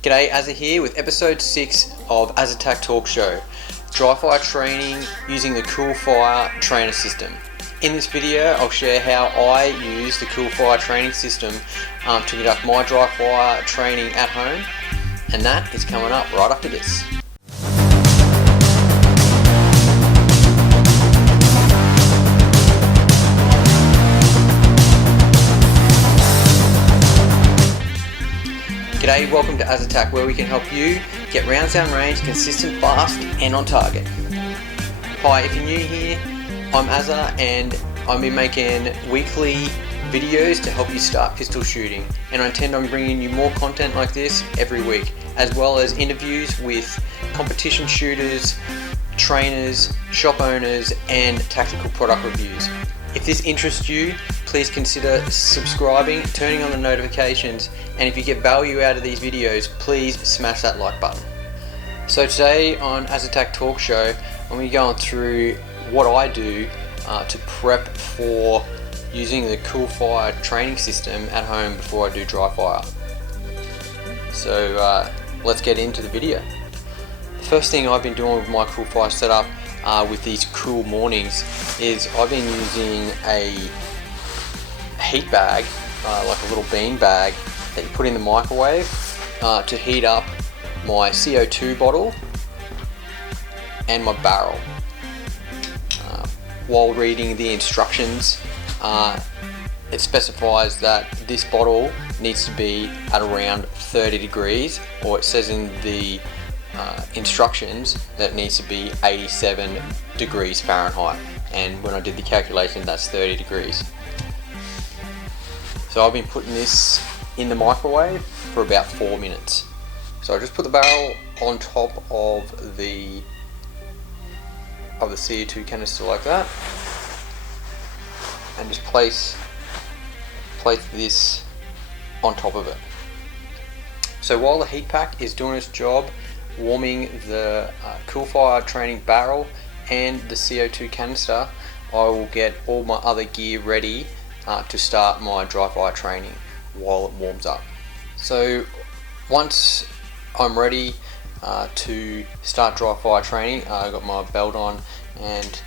G'day, Azza here with episode 6 of AZZATAC Talk Show, dry fire training using the CoolFire trainer system. In this video I'll share how I use the CoolFire training system to conduct my dry fire training at home, and that is coming up right after this. G'day, welcome to AZZATAC, where we can help you get rounds down range, consistent, fast and on target. Hi, if you're new here, I'm Azza and I'll be making weekly videos to help you start pistol shooting, and I intend on bringing you more content like this every week, as well as interviews with competition shooters, trainers, shop owners and tactical product reviews. If this interests you, please consider subscribing, turning on the notifications, and if you get value out of these videos, please smash that like button. So today on AZZATAC Talk Show, I'm going to be going through what I do to prep for using the CoolFire training system at home before I do dry fire. So let's get into the video. The first thing I've been doing with my CoolFire setup with these cool mornings is I've been using a heat bag, like a little bean bag that you put in the microwave to heat up my CO2 bottle and my barrel. While reading the instructions, it specifies that this bottle needs to be at around 30 degrees, or it says in the instructions that it needs to be 87 degrees Fahrenheit, and when I did the calculation, that's 30 degrees. So I've been putting this in the microwave for about 4 minutes. So I just put the barrel on top of the CO2 canister like that, and just place this on top of it. So while the heat pack is doing its job warming the CoolFire training barrel and the CO2 canister, I will get all my other gear ready to start my dry fire training while it warms up. So once I'm ready to start dry fire training, I've got my belt on and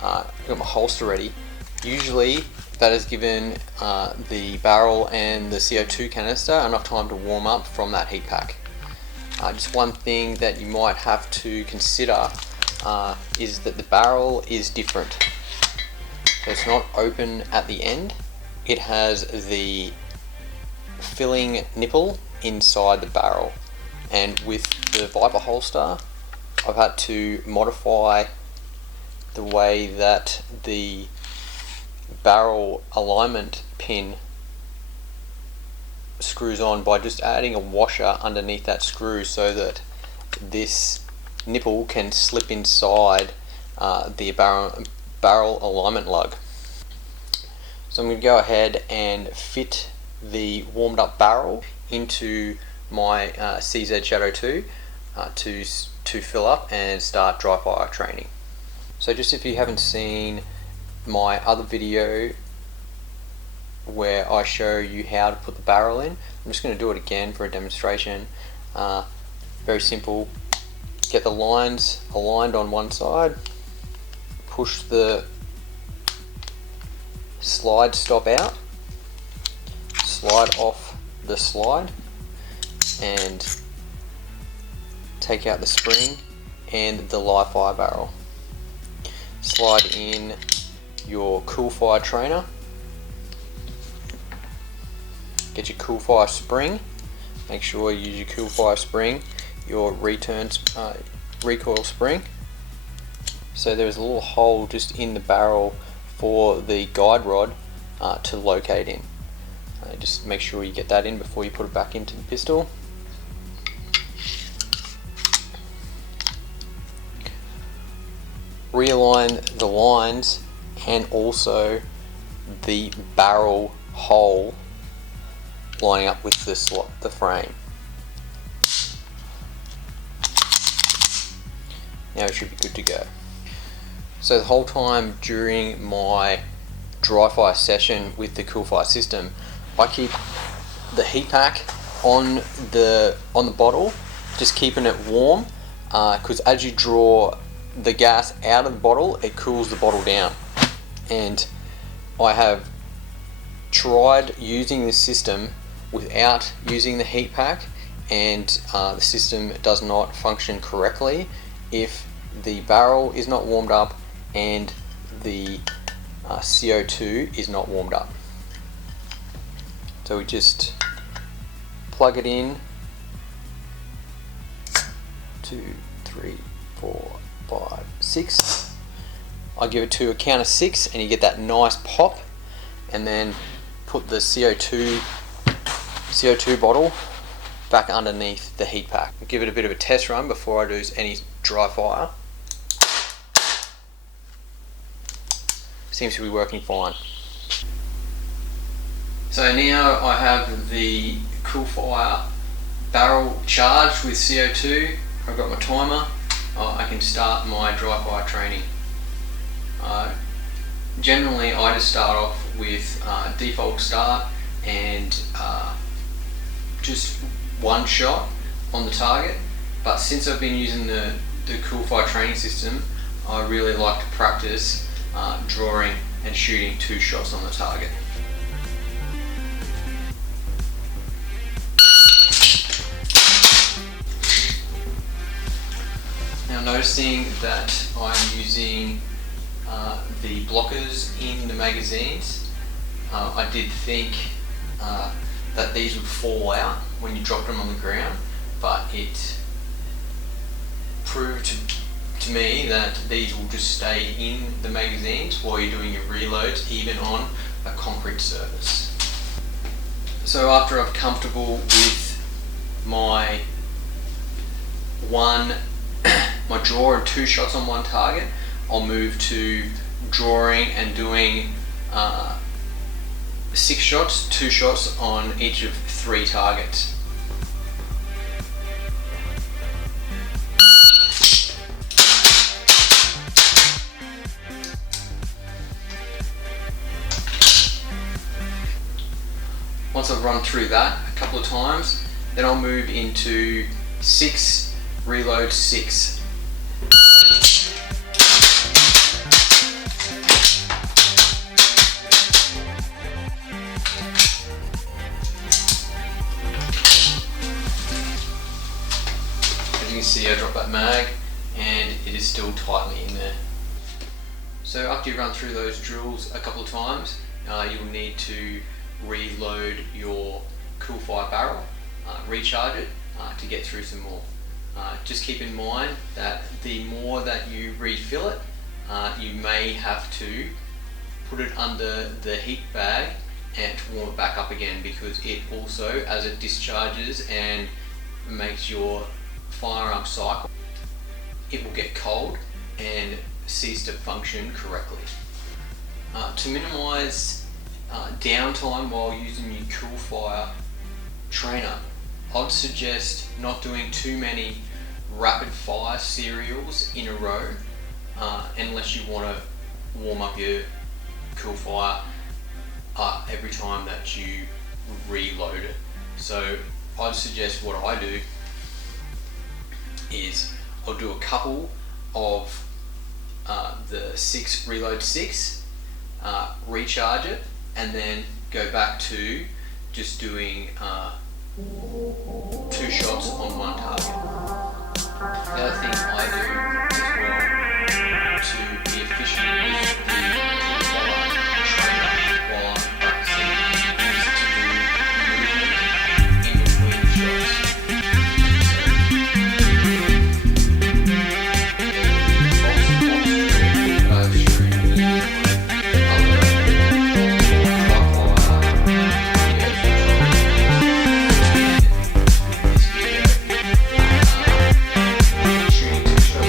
I've got my holster ready. Usually that has given the barrel and the CO2 canister enough time to warm up from that heat pack. Just one thing that you might have to consider is that the barrel is different. So it's not open at the end. It has the filling nipple inside the barrel, and with the Viper holster I've had to modify the way that the barrel alignment pin screws on by just adding a washer underneath that screw so that this nipple can slip inside the barrel alignment lug. So I'm going to go ahead and fit the warmed up barrel into my CZ Shadow 2 to fill up and start dry fire training. So just if you haven't seen my other video where I show you how to put the barrel in, I'm just going to do it again for a demonstration. Very simple. Get the lines aligned on one side, push the slide stop out, slide off the slide and take out the spring and the live fire barrel. Slide in your CoolFire trainer, get your CoolFire spring, make sure you use your CoolFire spring, your recoil spring. So there's a little hole just in the barrel for the guide rod to locate in. Just make sure you get that in before you put it back into the pistol. Realign the lines and also the barrel hole lining up with the frame. Now it should be good to go. So the whole time during my dry fire session with the CoolFire system, I keep the heat pack on the bottle, just keeping it warm, because as you draw the gas out of the bottle, it cools the bottle down. And I have tried using this system without using the heat pack, and the system does not function correctly if the barrel is not warmed up and the CO2 is not warmed up. So we just plug it in. 2, 3, 4, 5, 6. I give it to a count of 6 and you get that nice pop, and then put the CO2 bottle back underneath the heat pack. I'll give it a bit of a test run before I do any dry fire. Seems to be working fine. So now I have the CoolFire barrel charged with CO2. I've got my timer. I can start my dry fire training. Generally I just start off with default start and just one shot on the target, but since I've been using the CoolFire training system, I really like to practice drawing and shooting 2 shots on the target. Now, noticing that I'm using the blockers in the magazines, I did think that these would fall out when you dropped them on the ground, but it proved to me that these will just stay in the magazines while you're doing your reloads, even on a concrete surface. So after I'm comfortable with my draw and 2 shots on one target, I'll move to drawing and doing 6 shots, 2 shots on each of 3 targets. Once I've run through that a couple of times, then I'll move into 6, reload 6. As you can see, I drop that mag and it is still tightly in there. So after you run through those drills a couple of times, you'll need to reload your CoolFire barrel, recharge it to get through some more. Just keep in mind that the more that you refill it, you may have to put it under the heat bag and warm it back up again, because it also, as it discharges and makes your firearm cycle, it will get cold and cease to function correctly. To minimize downtime while using your CoolFire trainer, I'd suggest not doing too many rapid fire serials in a row unless you want to warm up your CoolFire every time that you reload it. So I'd suggest what I do is I'll do a couple of the 6 reload 6, recharge it, and then go back to just doing 2 shots on one target. The other thing I do as well to be efficient with the CoolFire trainer while I'm practicing is to do movement in between shots. Shooting 2 shots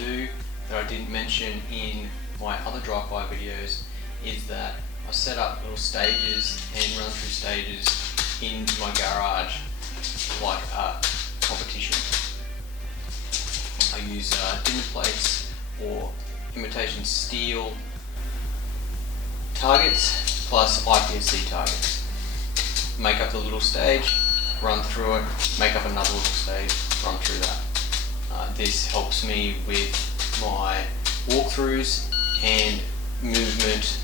do that I didn't mention in my other dry fire videos is that I set up little stages and run through stages in my garage like a competition. I use dinner plates or imitation steel targets plus IPSC targets. Make up the little stage, run through it, make up another little stage, run through that. This helps me with my walkthroughs and movement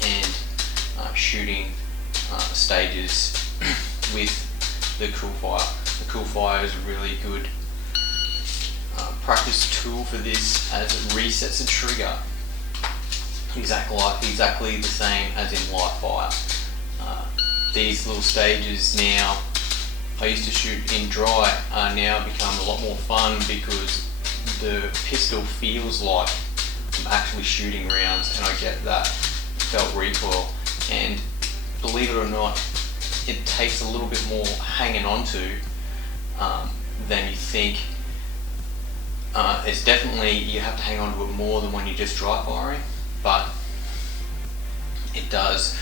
and shooting stages with the CoolFire. The CoolFire is a really good practice tool for this, as it resets the trigger exactly the same as in live fire. These little stages now, I used to shoot in dry, are now become a lot more fun because the pistol feels like I'm actually shooting rounds and I get that felt recoil, and believe it or not, it takes a little bit more hanging on to than you think. It's definitely, you have to hang on to it more than when you're just dry firing, but it does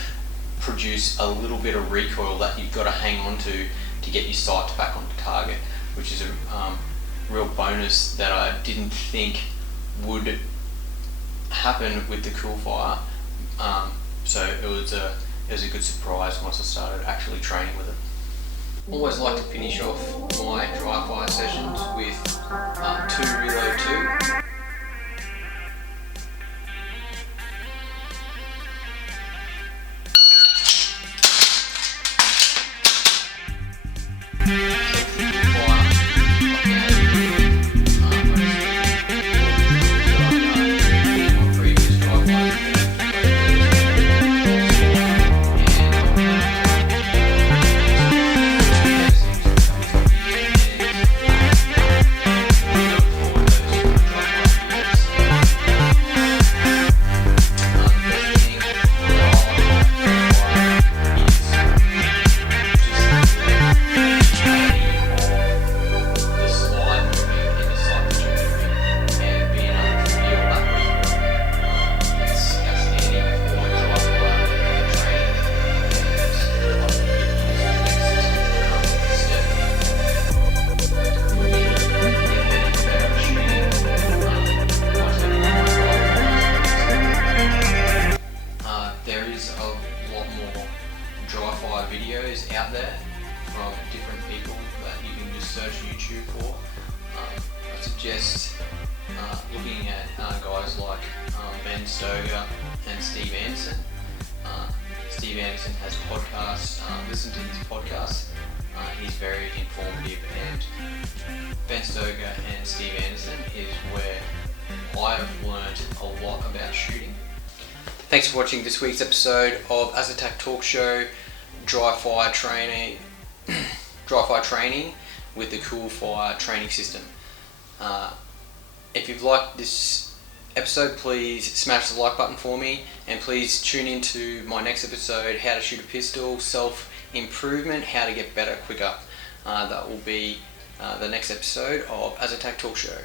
produce a little bit of recoil that you've got to hang on to get your sights back on target, which is a real bonus that I didn't think would happen with the CoolFire. So it was a good surprise once I started actually training with it. Always like to finish off my dry fire sessions with 2 reload 2. Videos out there from different people that you can just search YouTube for. I suggest looking at guys like Ben Stoger and Steve Anderson. Steve Anderson has podcasts. Listen to his podcast. He's very informative, and Ben Stoger and Steve Anderson is where I have learned a lot about shooting. Thanks for watching this week's episode of AZZATAC Talk Show. Dry fire training with the CoolFire training system. If you've liked this episode, please smash the like button for me, and please tune into my next episode, how to shoot a pistol, self-improvement, how to get better quicker. That will be the next episode of AZZATAC Talk Show.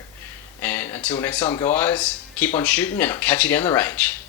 And until next time guys, keep on shooting and I'll catch you down the range.